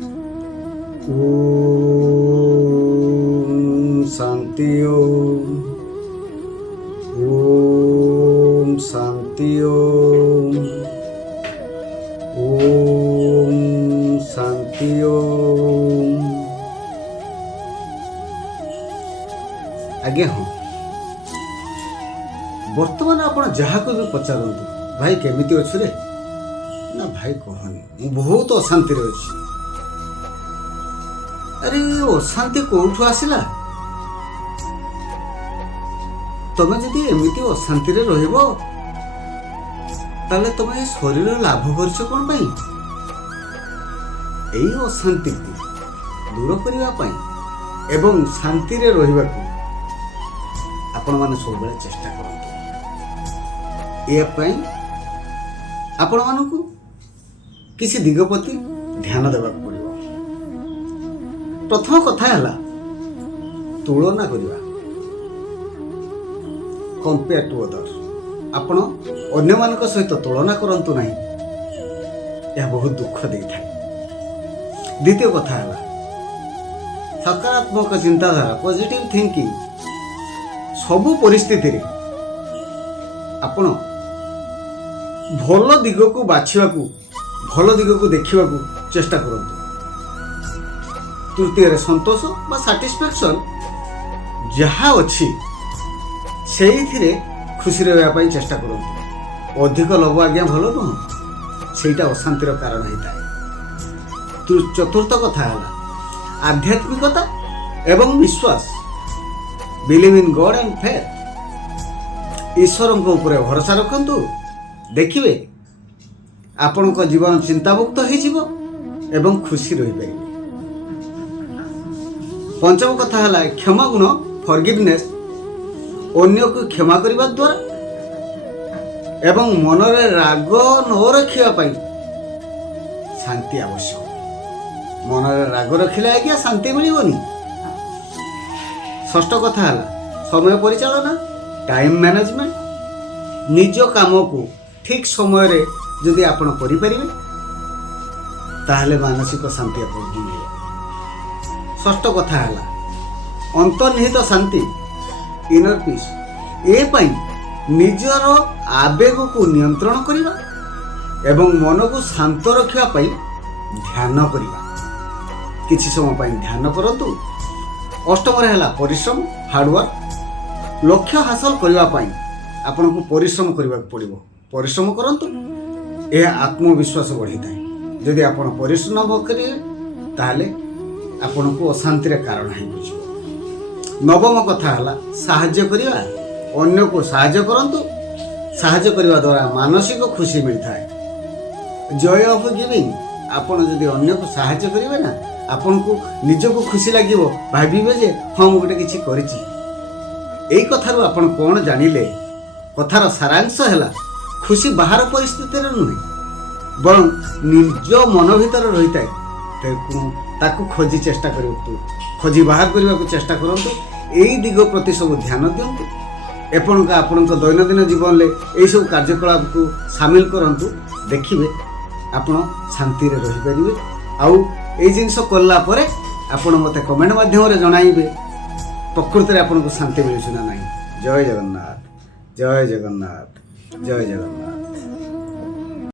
ओम शांति ओम शांति ओम शांति आज्ञा हाँ बर्तमान आप जहाँ को भी पचारतु भाई केमिति अच्छु रे ना भाई कहनी मु बहुत अशांति अच्छी। अरे अशांति कौठू आसला तमे जदि एमिति अशांति रे रहिबो ताले तमे शरीर लाभ करछ कोन पई एई अशांति को दूर करिवा पई एवं शांति रे रहिबा को आपण माने सब बेले चेष्टा करंतु ए पई आपण मानकु किसी दिगपति ध्यान देबा पड़िबो। प्रथम कथा है तुलना करवा कंपेयर टू अदर आपण अन्य मानक सहित तुलना करंतु नहीं यह बहुत दुख दे था। द्वितीय कथा है सकारात्मक चिंताधारा पॉजिटिव थिंकिंग सबु परिस्थिति रे आपण भल दिग को बाछिबा को भल दिग को देखिबा को चेष्टा करंतु। तृतीय संतोष बा सैटिस्फैक्शन जहाँ अच्छी से खुशी रहा चेष्टा करंतु। अधिक लोभ आज्ञा भल नुह सेटा अशांतिर कारण होता है। चतुर्थ कथा है आध्यात्मिकता एवं विश्वास believe in God and faith ईश्वर ऊपर भरोसा रखंतु देखिए आपण जीवन चिंतामुक्त हो एवं खुशी रही पारे। पंचम कथा है क्षमा गुण फॉरगिवनेस अन्य को क्षमा करने द्वारा एवं मन रे राग न रखा शांति आवश्यक। मन रे राग रखिले आज्ञा शांति मिलबनी। षष्ठ कथा है समय परिचालना टाइम मैनेजमेंट निज काम को ठीक समय रे जदि आपण करि परिबे ताहले मानसिक शांति आपको मिले। षष्ठ कथा है अंतर्निहित शांति इनर पीस ए पई निजर आवेग को नियंत्रण करिबा एवं मन को शांत रखिया पई ध्यान करिबा। किछि समय पई ध्यान करंतु। अष्टम रे हला परिश्रम हार्डवर्क लक्ष्य हासिल करिबा पई आपन को परिश्रम करिबा पड़िबो। परिश्रम करंतु यह आत्मविश्वास बढ़ी थाए। जदि आप परिश्रम न करेंगे ताहले आपण को अशांति कारण है बुझ। नवम कथा है साहाय्य करिवा अन्य को साहाय्य करंतु। साहाय्य करिवा द्वारा मानसिक खुशी मिलता है। जॉय ऑफ गिविंग आपण जदि अन्य को साहाय्य करिवे ना आपण को निज को खुशी लागिवो भाबिबे जे हां मु गोटे किछि करिछि। एई कथारु आपण कोन जानिले कथार सारांश है खुशी बाहर परिस्थिति नुहे बरं निज मन भीतर रही है ताकू खोजी चेष्टा करूँ खोजी बाहर करने को चेष्टा करूँ। यही दिग प्रति सब ध्यान दिंतु। आपण दैनंदिन जीवन में यही सब कार्यकलाप को सामिल करंतु देखिए आपण शांति रे रही परिबे। आउ ए जिंस कला परे आपण मते कमेंट माध्यम रे जणाइबे प्रकृति रे आपण को शांति मिलुछ ना नहीं। जय जगन्नाथ जय जगन्नाथ जय जगन्नाथ।